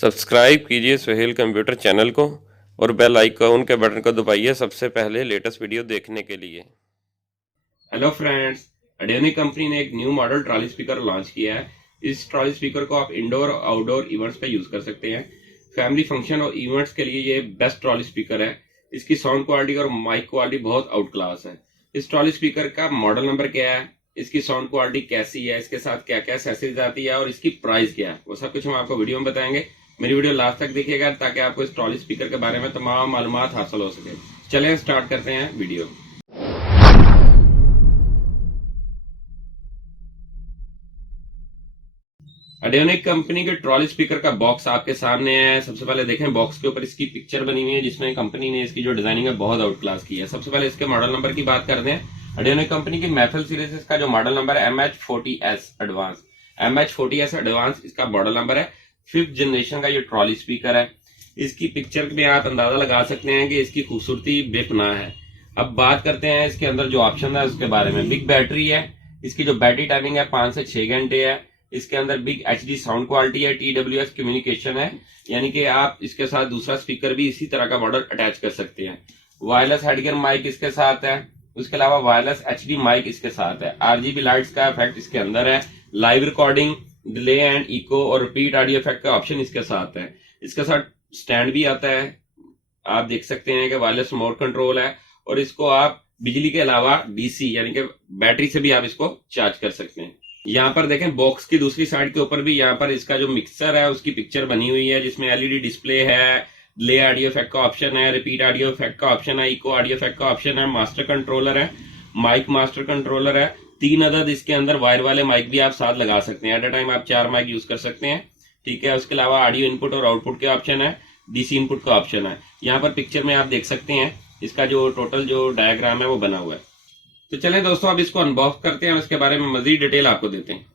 Subscribe कीजिए Suhail computer channel को और बेल आइकॉन के बटन को दबाइए सबसे पहले लेटेस्ट वीडियो देखने के लिए। हेलो फ्रेंड्स, अडेनी कंपनी ने एक new model trolley speaker launch किया है। इस ट्रॉली स्पीकर को आप इंडोर और आउटडोर इवेंट्स पे यूज कर सकते हैं। फैमिली फंक्शन और इवेंट्स के लिए ये बेस्ट ट्रॉली स्पीकर है। इसकी साउंड क्वालिटी और माइक क्वालिटी बहुत आउट क्लास है। इस ट्रॉली स्पीकर का मॉडल नंबर क्या है, इसकी साउंड क्वालिटी कैसी है, इसके साथ क्या क्या एसेसरीज आती है और इसकी प्राइस क्या है, वो सब कुछ हम आपको वीडियो में बताएंगे। मेरी वीडियो लास्ट तक देखिएगा ताकि आपको इस ट्रॉली स्पीकर के बारे में तमाम मालूमात हासिल हो सके। चलें स्टार्ट करते हैं वीडियो। अडेनिक कंपनी के ट्रॉली स्पीकर का बॉक्स आपके सामने है। सबसे पहले देखें बॉक्स के ऊपर इसकी पिक्चर बनी हुई है जिसमें कंपनी ने इसकी जो डिजाइनिंग है बहुत आउट क्लास की है। सबसे पहले इसके मॉडल नंबर की बात करते हैं। अडेनिक कंपनी की महफिल सीरीज इसका जो मॉडल नंबर है MH40S एडवांस। MH40S एडवांस इसका मॉडल नंबर है। 5th जनरेशन का ये ट्रॉली स्पीकर है। इसकी पिक्चर में आप अंदाजा लगा सकते हैं कि इसकी खूबसूरती बेपनाह है। अब बात करते हैं इसके अंदर जो ऑप्शन है उसके बारे में। बिग बैटरी है, इसकी जो बैटरी टाइमिंग है 5 से 6 घंटे है। इसके अंदर बिग HD साउंड क्वालिटी है, TWS कम्युनिकेशन है, यानी कि आप इसके साथ दूसरा स्पीकर भी इसी तरह का मॉडल अटैच कर सकते हैं। वायरलेस हेडगियर माइक इसके साथ है। उसके अलावा वायरलेस HD माइक इसके साथ है। RGB लाइट्स का इफेक्ट इसके अंदर है। Live recording, delay and echo और रिपीट ऑडियो इफेक्ट का ऑप्शन इसके साथ है। इसके साथ स्टैंड भी आता है, आप देख सकते हैं कि वायरलेस रिमोट कंट्रोल है और इसको आप बिजली के अलावा DC यानी कि बैटरी से भी आप इसको चार्ज कर सकते हैं। यहाँ पर देखें बॉक्स की दूसरी साइड के ऊपर भी यहाँ पर इसका जो मिक्सर है उसकी पिक्चर बनी हुई है जिसमें LED डिस्प्ले है, डिले ऑडियो इफेक्ट का ऑप्शन है, रिपीट ऑडियो इफेक्ट का ऑप्शन है, इको ऑडियो इफेक्ट का ऑप्शन है, मास्टर कंट्रोलर है, माइक मास्टर कंट्रोलर है। 3 अदद इसके अंदर वायर वाले माइक भी आप साथ लगा सकते हैं। एट अ टाइम आप 4 माइक यूज कर सकते हैं, ठीक है। उसके अलावा ऑडियो इनपुट और आउटपुट के ऑप्शन है, DC इनपुट का ऑप्शन है। यहाँ पर पिक्चर में आप देख सकते हैं इसका जो टोटल जो डायग्राम है वो बना हुआ है। तो चलें दोस्तों, अब इसको अनबॉक्स करते हैं और इसके बारे में मजीद डिटेल आपको देते हैं।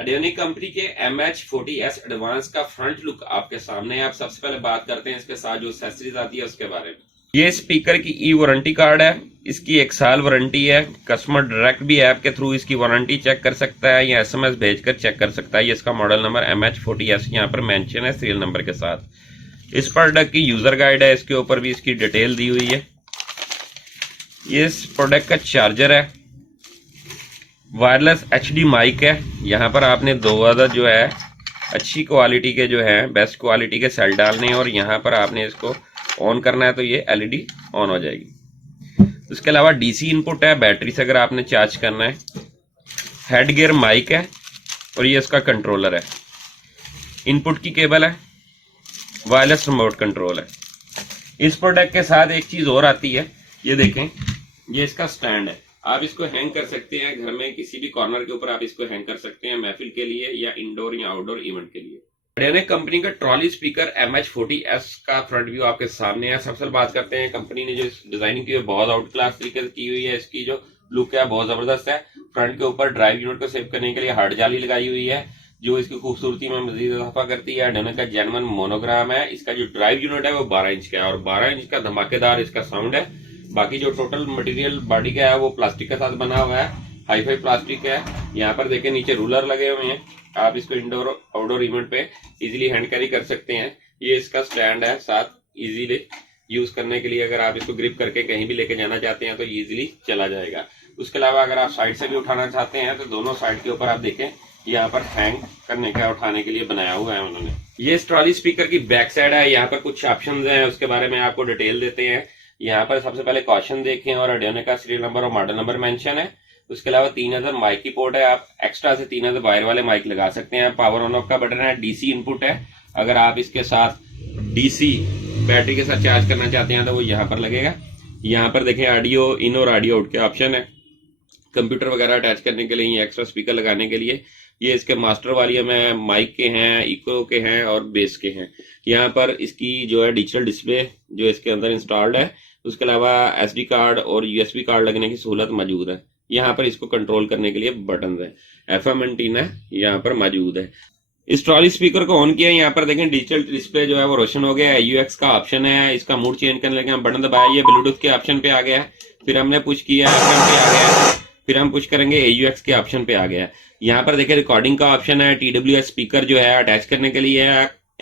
अडेनिक कंपनी के MH40S एडवांस का फ्रंट लुक आपके सामने है। आप सबसे पहले बात करते हैं इसके साथ जो एक्सेसरीज आती है उसके बारे में। ये स्पीकर की वारंटी कार्ड है, इसकी 1 साल वारंटी है। कस्टमर डायरेक्ट भी ऐप के थ्रू इसकी वारंटी चेक कर सकता है या SMS भेजकर चेक कर सकता है। ये इसका मॉडल नंबर MH40S यहाँ पर मेंशन है सीरियल नंबर के साथ। इस प्रोडक्ट की यूजर गाइड है, इसके ऊपर भी इसकी डिटेल दी हुई है। ये इस प्रोडक्ट का चार्जर है, वायरलेस HD माइक है। यहाँ पर आपने 2 अदद जो है अच्छी क्वालिटी के जो है बेस्ट क्वालिटी के सेल डालने हैं और यहाँ पर आपने इसको ऑन करना है तो ये LED ऑन हो जाएगी। उसके अलावा DC इनपुट है, बैटरी से अगर आपने चार्ज करना है। हेड गियर माइक है और ये इसका कंट्रोलर है। इनपुट की केबल है, वायरलेस रिमोट कंट्रोल है। इस प्रोडक्ट के साथ एक चीज और आती है, ये देखें, ये इसका स्टैंड है। आप इसको हैंग कर सकते हैं घर में किसी भी कॉर्नर के ऊपर आप इसको हैंग कर सकते हैं महफिल के लिए या इंडोर या आउटडोर इवेंट के लिए। अडेनिक कंपनी का ट्रॉली स्पीकर MH40S का फ्रंट व्यू आपके सामने है। सबसे बात करते हैं कंपनी ने जो डिजाइनिंग की है बहुत आउट क्लास तरीके से की हुई है। इसकी जो लुक है बहुत जबरदस्त है। फ्रंट के ऊपर ड्राइव यूनिट को सेव करने के लिए हार्ड जाली लगाई हुई है जो इसकी खूबसूरती में मजीद इजाफा करती है। अडेनिक का जेन्युइन मोनोग्राम है। इसका जो ड्राइव यूनिट है वो 12 इंच का है और 12 इंच का धमाकेदार इसका साउंड है। बाकी जो टोटल मटेरियल बॉडी का है वो प्लास्टिक के साथ बना हुआ है, हाईफाई प्लास्टिक है। यहाँ पर देखें नीचे रूलर लगे हुए हैं, आप इसको इंडोर आउटडोर इवेंट पे इजीली हैंड कैरी कर सकते हैं। ये इसका स्टैंड है साथ इजीली यूज करने के लिए, अगर आप इसको ग्रिप करके कहीं भी लेके जाना चाहते हैं तो इजीली चला जाएगा। उसके अलावा अगर आप साइड से भी उठाना चाहते हैं तो दोनों साइड के ऊपर आप देखें यहाँ पर हैंग करने का उठाने के लिए बनाया हुआ है उन्होंने। ये इस ट्रॉली स्पीकर की बैक साइड है। यहाँ पर कुछ ऑप्शन है उसके बारे में आपको डिटेल देते हैं। यहाँ पर सबसे पहले कॉशन देखें और अडेनिक का सीरियल नंबर और मॉडल नंबर मेंशन है। उसके अलावा 3 अदर माइक की पोर्ट है, आप एक्स्ट्रा से 3 अदर वायर वाले माइक लगा सकते हैं। पावर ऑन ऑफ का बटन है, DC इनपुट है, अगर आप इसके साथ DC बैटरी के साथ चार्ज करना चाहते हैं तो वो यहाँ पर लगेगा। यहाँ पर देखें ऑडियो इन और ऑडियो आउट के ऑप्शन है, कंप्यूटर वगैरह अटैच करने के लिए, एक्स्ट्रा स्पीकर लगाने के लिए। ये इसके मास्टर वाली में माइक के हैं, इको के हैं और बेस के हैं। यहाँ पर इसकी जो है डिजिटल डिस्प्ले जो इसके अंदर इंस्टॉल्ड है। उसके अलावा SD कार्ड और USB कार्ड लगने की सहूलत मौजूद है। यहाँ पर इसको कंट्रोल करने के लिए बटन है। FM एंटीना यहाँ पर मौजूद है। इस ट्रॉली स्पीकर को ऑन किया, यहाँ पर देखें डिजिटल डिस्प्ले जो है वो रोशन हो गया है। AUX का ऑप्शन है, इसका मूड चेंज करने के लिए बटन दबाया, ये ब्लूटूथ के ऑप्शन पे आ गया है। फिर हमने पुश किया FM पे आ गया है, फिर हम पुश करेंगे AUX के ऑप्शन पे आ गया है। यहाँ पर देखें रिकॉर्डिंग का ऑप्शन है, TWS स्पीकर जो है अटैच करने के लिए है,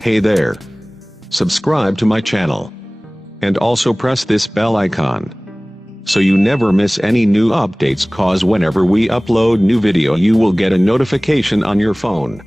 Hey there. Subscribe to my channel. And also press this bell icon. So you never miss any new updates, cause whenever we upload new video you will get a notification on your phone.